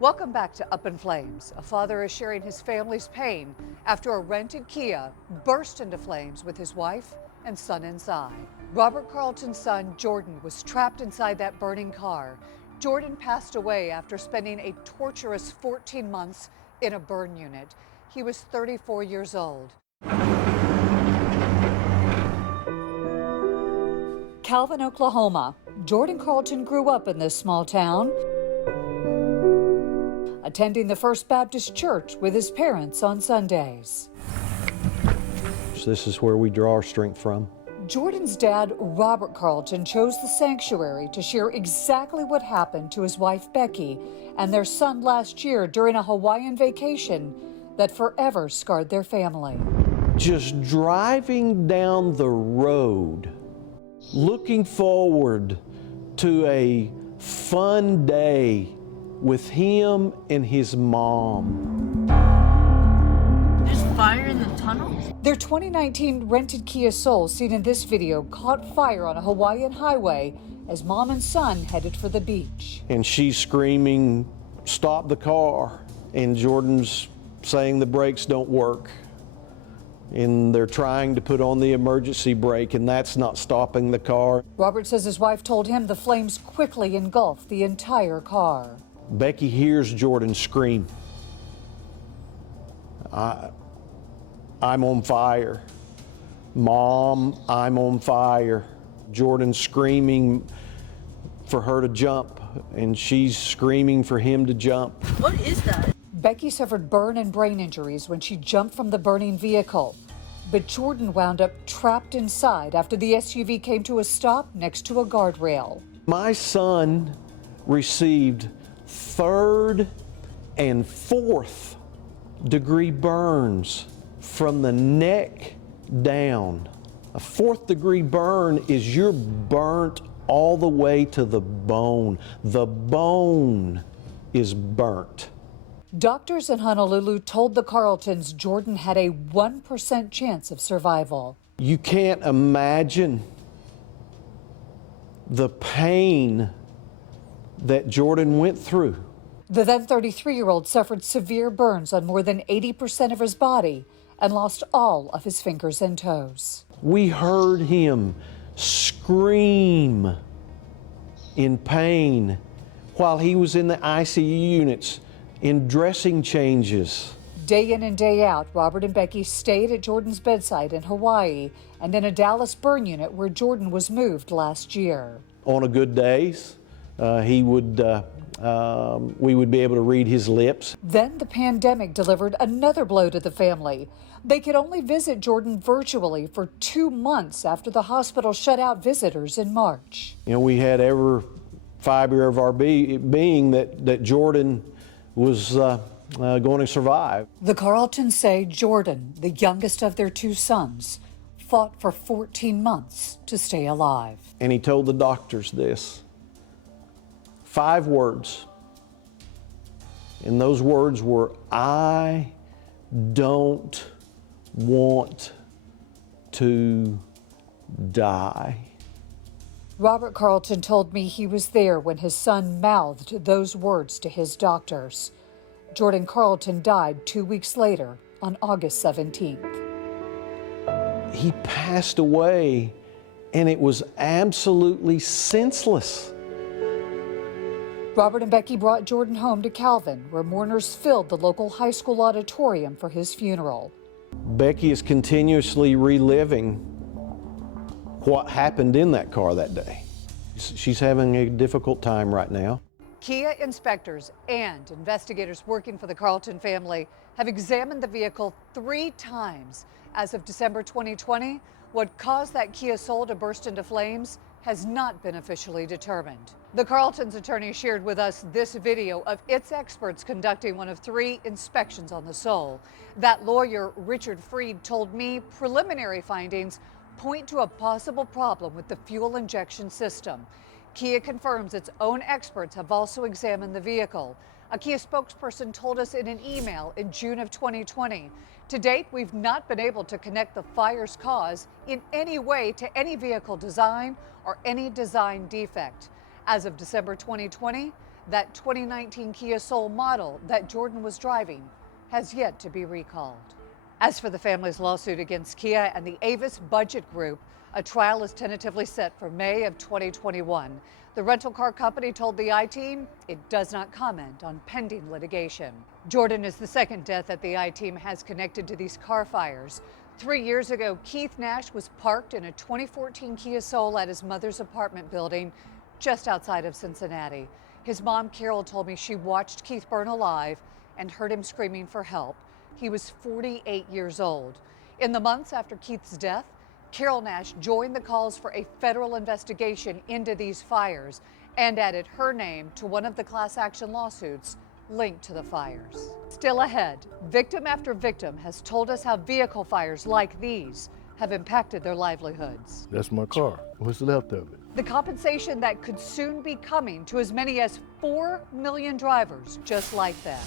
Welcome back to Up in Flames. A father is sharing his family's pain after a rented Kia burst into flames with his wife and son inside. Robert Carlton's son, Jordan, was trapped inside that burning car. Jordan passed away after spending a torturous 14 months in a burn unit. He was 34 years old. Calvin, Oklahoma. Jordan Carlton grew up in this small town, attending the First Baptist Church with his parents on Sundays. This is where we draw our strength from. Jordan's dad, Robert Carlton, chose the sanctuary to share exactly what happened to his wife, Becky, and their son last year during a Hawaiian vacation that forever scarred their family. Just driving down the road, looking forward to a fun day with him and his mom. There's fire in the tunnel? Their 2019 rented Kia Soul, seen in this video, caught fire on a Hawaiian highway as mom and son headed for the beach. And she's screaming, "Stop the car." And Jordan's saying the brakes don't work. And they're trying to put on the emergency brake, and that's not stopping the car. Robert says his wife told him the flames quickly engulfed the entire car. Becky hears Jordan scream, I'm on fire. Mom, I'm on fire. Jordan's screaming for her to jump, and she's screaming for him to jump. What is that? Becky suffered burn and brain injuries when she jumped from the burning vehicle. But Jordan wound up trapped inside after the SUV came to a stop next to a guardrail. My son received 3rd and 4th degree burns from the neck down. A 4th degree burn is you're burnt all the way to the bone. The bone is burnt. Doctors in Honolulu told the Carltons Jordan had a 1% chance of survival. You can't imagine the pain that Jordan went through. The then 33-year-old suffered severe burns on more than 80% of his body and lost all of his fingers and toes. We heard him scream in pain while he was in the ICU units, in dressing changes. Day in and day out, Robert and Becky stayed at Jordan's bedside in Hawaii and in a Dallas burn unit where Jordan was moved last year. On a good days, we would be able to read his lips. Then the pandemic delivered another blow to the family. They could only visit Jordan virtually for 2 months after the hospital shut out visitors in March. You know, we had every fiber of our being that Jordan was going to survive. The Carltons say Jordan, the youngest of their 2 sons, fought for 14 months to stay alive. And he told the doctors this. 5 words. And those words were, I don't want to die. Robert Carlton told me he was there when his son mouthed those words to his doctors. Jordan Carlton died 2 weeks later on August 17th. He passed away, and it was absolutely senseless. Robert and Becky brought Jordan home to Calvin, where mourners filled the local high school auditorium for his funeral. Becky is continuously reliving what happened in that car that day. She's having a difficult time right now. Kia inspectors and investigators working for the Carlton family have examined the vehicle 3 times. As of December 2020, what caused that Kia Soul to burst into flames has not been officially determined. The Carlton's attorney shared with us this video of its experts conducting one of 3 inspections on the Soul. That lawyer, Richard Freed, told me preliminary findings point to a possible problem with the fuel injection system. Kia confirms its own experts have also examined the vehicle. A Kia spokesperson told us in an email in June of 2020. To date, we've not been able to connect the fire's cause in any way to any vehicle design or any design defect. As of December 2020, That 2019 Kia Soul model that Jordan was driving has yet to be recalled. As for the family's lawsuit against Kia and the Avis Budget Group, a trial is tentatively set for May of 2021. The rental car company told the I-Team it does not comment on pending litigation. Jordan is the second death that the I-Team has connected to these car fires. 3 years ago, Keith Nash was parked in a 2014 Kia Soul at his mother's apartment building just outside of Cincinnati. His mom, Carol, told me she watched Keith burn alive and heard him screaming for help. He was 48 years old. In the months after Keith's death, Carol Nash joined the calls for a federal investigation into these fires and added her name to one of the class action lawsuits linked to the fires. Still ahead, victim after victim has told us how vehicle fires like these have impacted their livelihoods. That's my car. What's left of it? The compensation that could soon be coming to as many as 4 million drivers just like that.